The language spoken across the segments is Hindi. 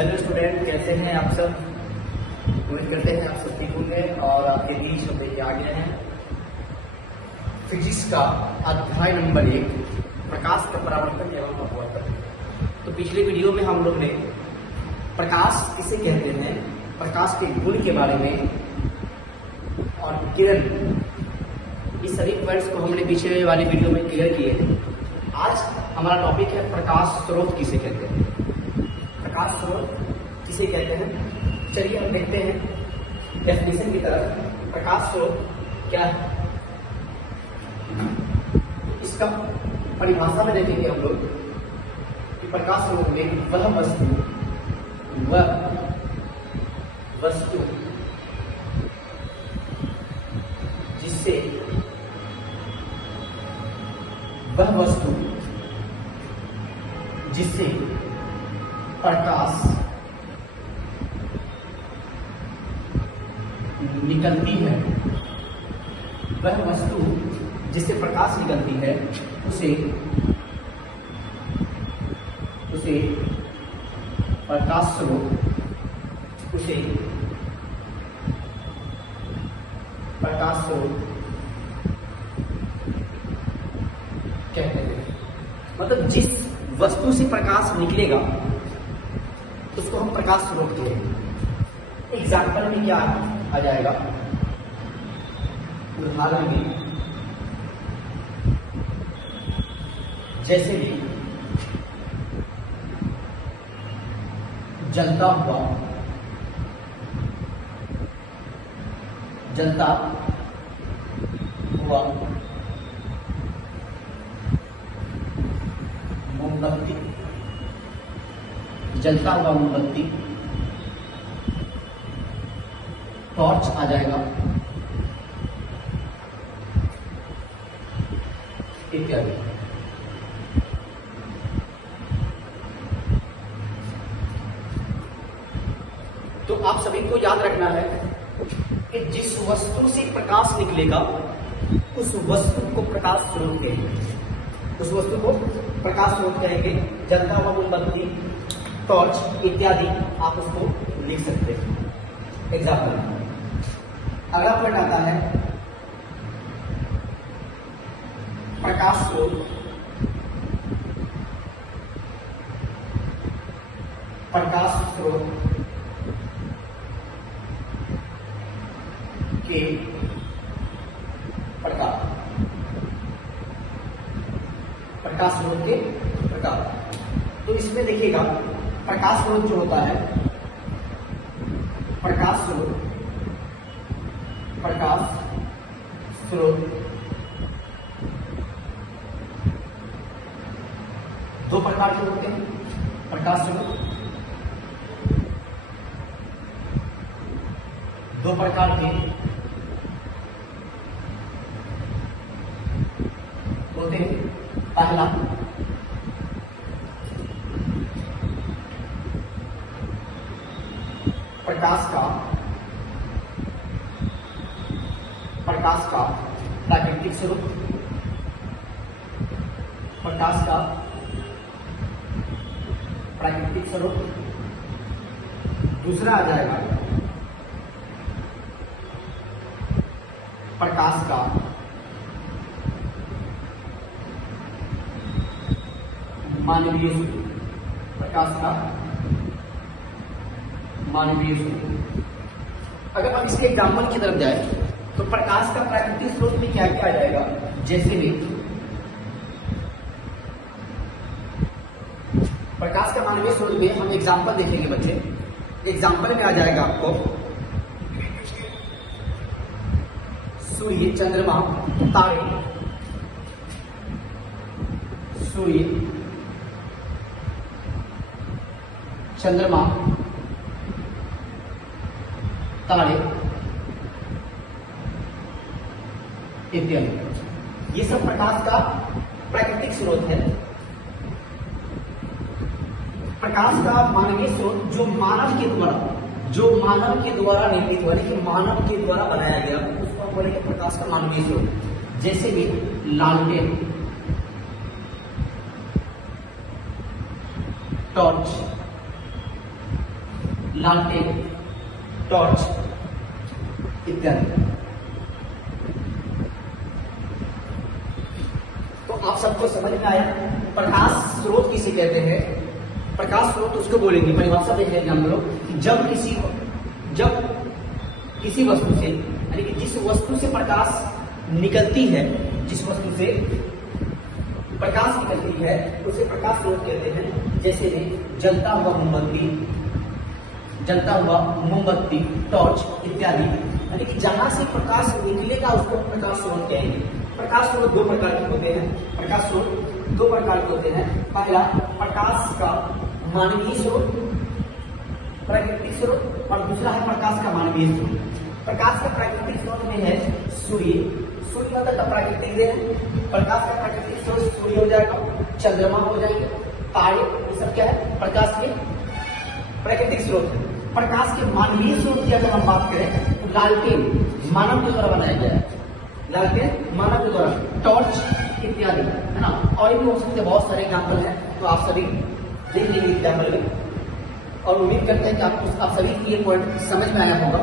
हेलो स्टूडेंट, कैसे हैं आप सब। उम्मीद करते हैं आप सब ठीक होंगे और आपके बीच हम लेके आ गए हैं फिजिक्स का अध्याय नंबर 1, प्रकाश का परावर्तन एवं अपवर्तन। तो पिछले वीडियो में हम लोग ने प्रकाश किसे कहते हैं, प्रकाश के गुण के बारे में और किरण, इस सभी पॉइंट्स को हमने पीछे वाली वीडियो में क्लियर किए थे। आज हमारा टॉपिक है प्रकाश स्रोत किसे कहते हैं। प्रकाश स्रोत किसे कहते हैं, चलिए हम देखते हैं डेफिनेशन की तरफ। प्रकाश स्रोत क्या है, इसका परिभाषा में देखेंगे हम लोग कि प्रकाश स्रोत में वह वस्तु जिससे प्रकाश निकलती है, वह वस्तु जिससे प्रकाश निकलती है उसे प्रकाश स्रोत कहते हैं। मतलब जिस वस्तु से प्रकाश निकलेगा उसको हम प्रकाश स्रोत कहेंगे। एग्जाम्पल में क्या आ जाएगा, उदाहरण में जैसे भी जलता हुआ मोमबत्ती, टॉर्च आ जाएगा इत्यादि। तो आप सभी को याद रखना है कि जिस वस्तु से प्रकाश निकलेगा उस वस्तु को प्रकाश स्रोत कहेंगे। उस वस्तु को प्रकाश स्रोत कहेंगे। जलता हुआ मोमबत्ती, टॉर्च इत्यादि आप उसको लिख सकते हैं। एग्जाम्पल अगला पॉइंट आता है प्रकाश स्रोत के प्रकार। प्रकाश स्रोत के प्रकार, तो इसमें देखिएगा प्रकाश स्रोत जो होता है, प्रकाश स्रोत दो प्रकार के होते हैं। प्रकाश स्रोत दो प्रकार के होते हैं। पहला प्रकाश का प्राकृतिक स्वरूप, दूसरा आ जाएगा प्रकाश का मानवीय स्वरूप। अगर हम इसके एग्जाम्पल की तरफ जाए तो प्रकाश का प्राकृतिक स्रोत में क्या क्या आ जाएगा, जैसे में प्रकाश का मानवीय स्रोत में हम एग्जाम्पल देखेंगे बच्चे। एग्जाम्पल में आ जाएगा आपको सूर्य, चंद्रमा, तारे, सूर्य, चंद्रमा, तारे इत्यादि। ये सब प्रकाश का प्राकृतिक स्रोत है। प्रकाश का मानवीय स्रोत जो मानव के द्वारा निर्मित हुआ, लेकिन मानव के द्वारा बनाया गया, उसको हम बोलेंगे प्रकाश का मानवीय स्रोत। जैसे भी लालटेन, टॉर्च, लालटेन, टॉर्च इत्यादि। तो आप सबको समझ में आया प्रकाश स्रोत किसे कहते हैं। प्रकाश स्रोत उसको बोलेंगे, परिभाषा देख लेंगे हम लोग कि जब किसी वस्तु से, यानी कि जिस वस्तु से प्रकाश निकलती है, जिस वस्तु से प्रकाश निकलती है उसे प्रकाश स्रोत कहते हैं। जैसे जलता हुआ मोमबत्ती, टॉर्च इत्यादि, यानी कि जहां से प्रकाश निकलेगा उसको प्रकाश स्रोत कहेंगे। प्रकाश स्रोत दो प्रकार के होते हैं। प्रकाश स्रोत दो प्रकार के होते हैं। पहला प्रकाश का मानवीय स्रोत, प्राकृतिक स्रोत, और दूसरा है प्रकाश का मानवीय स्रोत। प्रकाश का प्राकृतिक स्रोत में है सूर्य मतलब प्राकृतिक देह। प्रकाश का प्राकृतिक स्रोत सूर्य हो जाएगा, चंद्रमा हो जाएंगे, तारे, ये सब क्या है प्रकाश के प्राकृतिक स्रोत है। प्रकाश के मानवीय स्रोत की अगर हम बात करें तो लालटेन मानव के द्वारा बनाया गया है, लालटेन मानव के द्वारा, टॉर्च इत्यादि, है ना। और भी हो सकते बहुत सारे एग्जाम्पल हैं, तो आप सभी देख लीजिए एग्जाम्पल में, और उम्मीद करते हैं कि आपको आप सभी की ये पॉइंट समझ में आया होगा।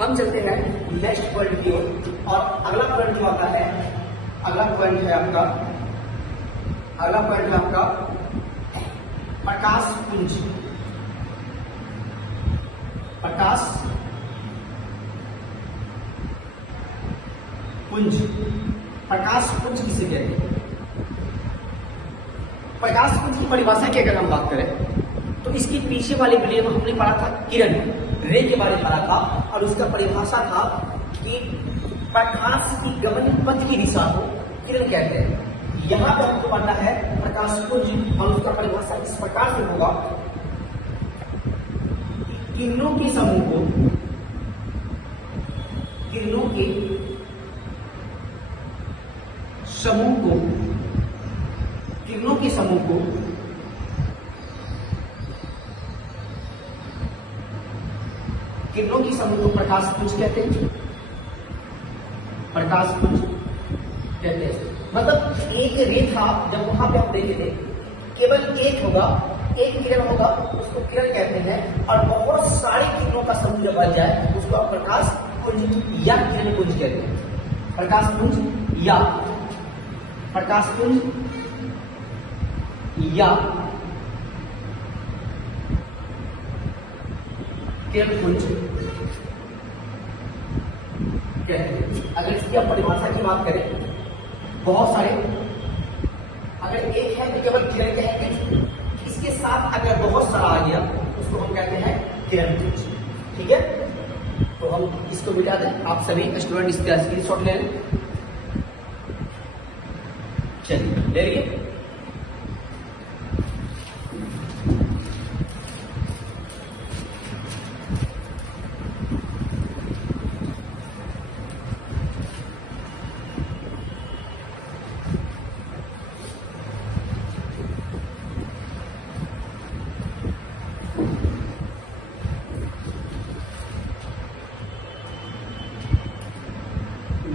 हम चलते हैं नेक्स्ट पॉइंट की ओर, और अगला पॉइंट जो आता है, अगला पॉइंट है आपका प्रकाश पुंज। प्रकाश पुंज किसे कहते हैं। प्रकाश पुंज की परिभाषा की अगर हम बात करें तो इसके पीछे वाले वीडियो में हमने पढ़ा था किरण, रे के बारे में पढ़ा था, और उसका परिभाषा था कि प्रकाश की गमन पथ की दिशा को किरण कहते हैं। यहाँ पर हमको पढ़ना है प्रकाश पुंज, और उसका परिभाषा इस प्रकार से होगा, किरणों के समूह को प्रकाश पुंज कहते हैं। मतलब एक रे था, जब वहां पे आप देखे थे केवल एक किरण होगा, उसको किरण कहते हैं, और बहुत सारे किरणों का समूह जब बन जाए उसको आप प्रकाश पुंज या किरण पुंज कहते हैं। प्रकाश पुंज या किरण पुंज कहते हैं। अगर इसकी आप परिभाषा की बात करें, बहुत सारे, अगर एक है तो केवल किरण कहेंगे, इसके साथ अगर बहुत सारा आ गया उसको हम कहते हैं किरण पुंज। ठीक है, तो हम इसको मिटा दें, आप सभी स्टूडेंट इसका स्क्रीनशॉट ले लें। चलिए ले लीजिए।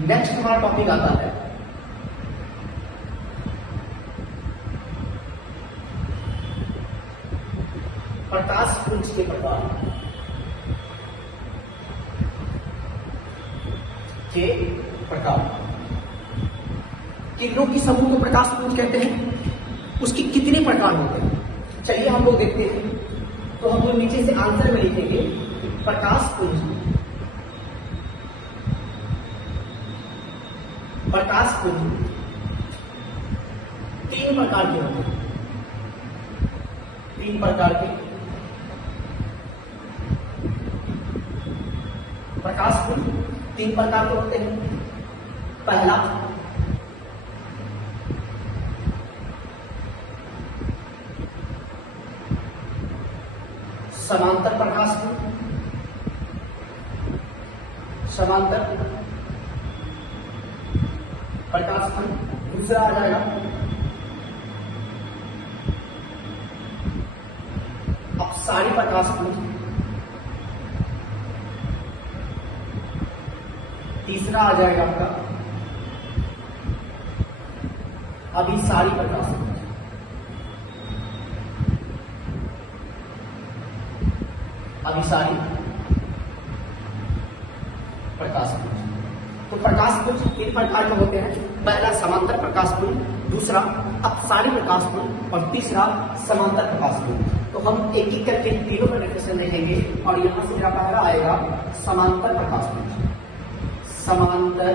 नेक्स्ट हमारा टॉपिक आता है प्रकाश पुंज के प्रकार किरणों की समूह को प्रकाश पुंज कहते हैं। उसके कितने प्रकार होते हैं, चलिए हम लोग देखते हैं। तो हम लोग नीचे से आंसर में लिखेंगे प्रकाश पुंज तीन प्रकार के होते हैं। तीन प्रकार के प्रकाश पुंज तीन प्रकार के होते हैं। पहला समांतर प्रकाश पुंज, समांतर प्रकाश पुंज। दूसरा आ जाएगा अपसारी प्रकाश पुंज। तीसरा आ जाएगा आपका अभिसारी प्रकाश पुंज। अभिसारी प्रकाशपुंज। तो प्रकाशपुंज तीन प्रकार के होते हैं, पहला समांतर प्रकाशपुंज, दूसरा अपसारी प्रकाशपुंज और तीसरा समांतर प्रकाशपुंज। तो हम एक एक करके तीनों का डेफिनेशन देखेंगे और यहां से मेरा पहला आएगा समांतर प्रकाशपुंज। समांतर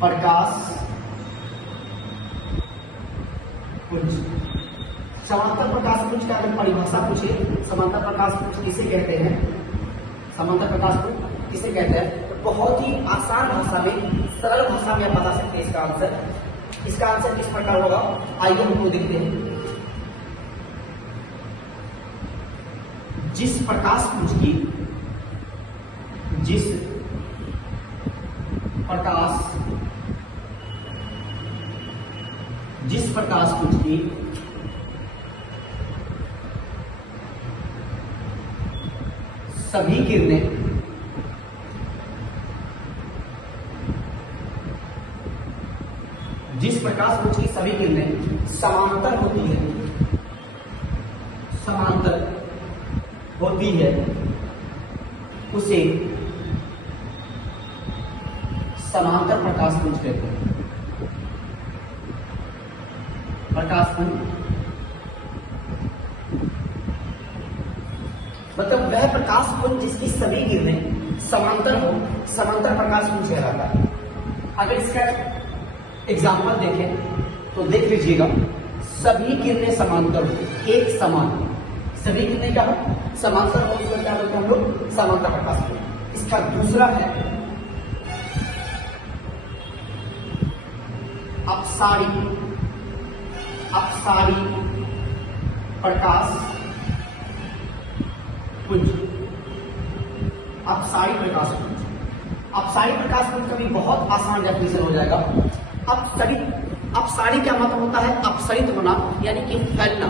प्रकाशपुंज, समांतर प्रकाशपुंज का अगर परिभाषा पूछे, समांतर प्रकाशपुंज किसे कहते हैं, समांतर प्रकाशपुंज किसे कहते हैं, तो बहुत ही आसान भाषा में, सरल भाषा में आप बता सकते हैं इसका आंसर। इसका आंसर किस प्रकार होगा, आइए हमको देखते हैं। जिस प्रकाशपुंज की, जिस प्रकाशपुंज की सभी किरणें जिस प्रकाशपुंज की सभी किरणें समांतर होती है, समांतर होती है, उसे समांतर प्रकाशपुंज कहते हैं। प्रकाशपुंज मतलब वह प्रकाशपुंज जिसकी सभी किरणें समांतर हो, समांतर प्रकाशपुंज कहलाता है। अगर इसका एग्जाम्पल देखें तो देख लीजिएगा, सभी किरणें समांतर हो, एक समान, सभी किरणें क्या हो, समांतर हो, उसका क्या बोलते हैं हम लोग, समांतर प्रकाशपुंज। इसका दूसरा है अपसारी प्रकाशपुंज। अपसारी प्रकाशपुंज, अपसारी प्रकाशपुंज का भी बहुत आसान डेफिनेशन हो जाएगा। अपसारी क्या मतलब होता है, अपसरित होना, यानी कि फैलना।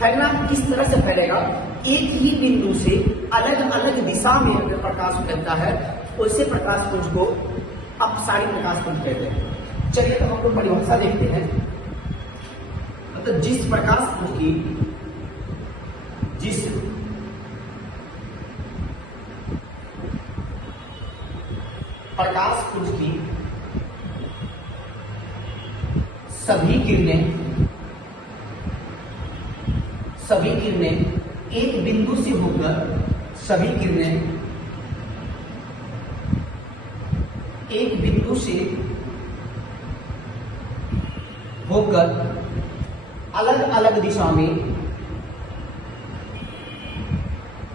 फैलना किस तरह से फैलेगा, एक ही बिंदु से अलग अलग दिशा में अगर प्रकाश फैलता है, उसे प्रकाशपुंज को अपसारी प्रकाशपुंज कहते हैं। चलिए तो हम लोग परिभाषा देखते हैं। मतलब जिस प्रकाशपुंज की सभी किरणें एक बिंदु से होकर, सभी किरणें एक बिंदु से होकर अलग अलग दिशा में,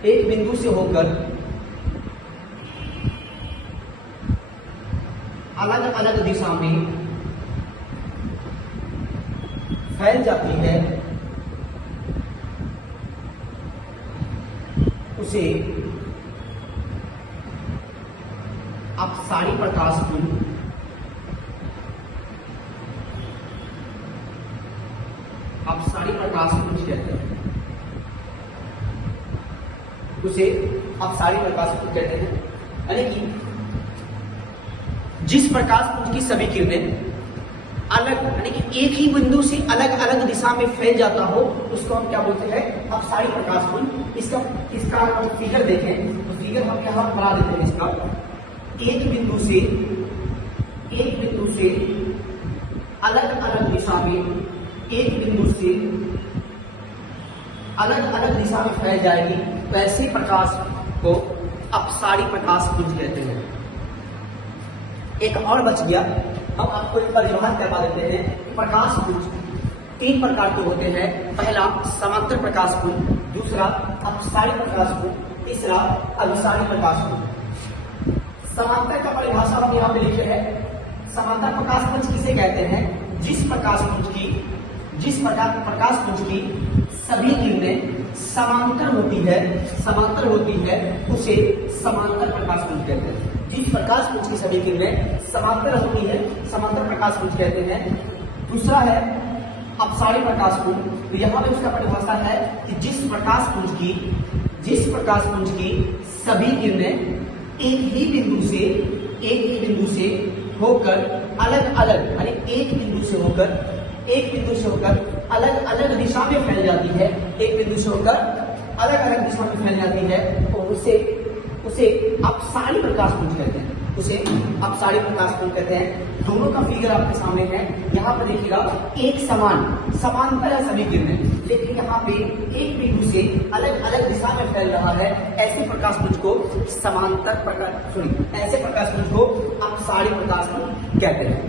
एक बिंदु से होकर अलग अलग दिशा में फैल जाती है, उसे अपसारी प्रकाशपुंज, अपसारी प्रकाशपुंज कहते हैं। उसे अपसारी प्रकाशपुंज कहते हैं। यानी कि जिस प्रकाशपुंज की सभी किरणें अलग, यानी कि एक ही बिंदु से अलग अलग दिशा में फैल जाता हो, उसको हम क्या बोलते हैं, अपसारी प्रकाशपुंज। इसका हम फिगर देखें तो फिगर हम यहां बना देते हैं। इसका एक बिंदु से अलग अलग दिशा में, एक बिंदु से अलग अलग दिशा में फैल जाएगी, वैसे प्रकाश को अपसारी प्रकाशपुंज कहते हैं। एक और बच गया, हम आपको एक परिभाषा करवा देते हैं। प्रकाशपुंज तीन प्रकार के होते हैं, पहला समांतर प्रकाशपुंज, दूसरा अपसारी प्रकाशपुंज, तीसरा अभिसारी प्रकाशपुंज। समांतर का परिभाषा हम यहाँ पे लिखे हैं। समांतर प्रकाशपुंज किसे कहते हैं, जिस प्रकाशपुंज की सभी किरणें समांतर होती है, उसे समांतर प्रकाशपुंज कहते हैं। जिस प्रकाशपुंज की सभी किरणें समांतर होती है, समांतर प्रकाशपुंज कहते हैं। दूसरा है अपसारी प्रकाशपुंज। तो यहाँ पे उसका परिभाषा है कि जिस प्रकाशपुंज की सभी किरणें एक ही बिंदु से होकर अलग अलग, यानी एक बिंदु से होकर अलग अलग दिशा में फैल जाती है, एक बिंदु से होकर अलग अलग दिशा में फैल जाती है तो उसे अपसारी प्रकाश पुंज कहते हैं। उसे अपसारी प्रकाश पुंज कहते हैं। दोनों का फिगर आपके सामने है। यहाँ पर देखिएगा एक समांतर है सभी किरणें, लेकिन यहाँ पे एक बिंदु से अलग अलग दिशा में फैल रहा है। ऐसे प्रकाश पुंज को ऐसे प्रकाश पुंज को अपसारी प्रकाश पुंज कहते हैं।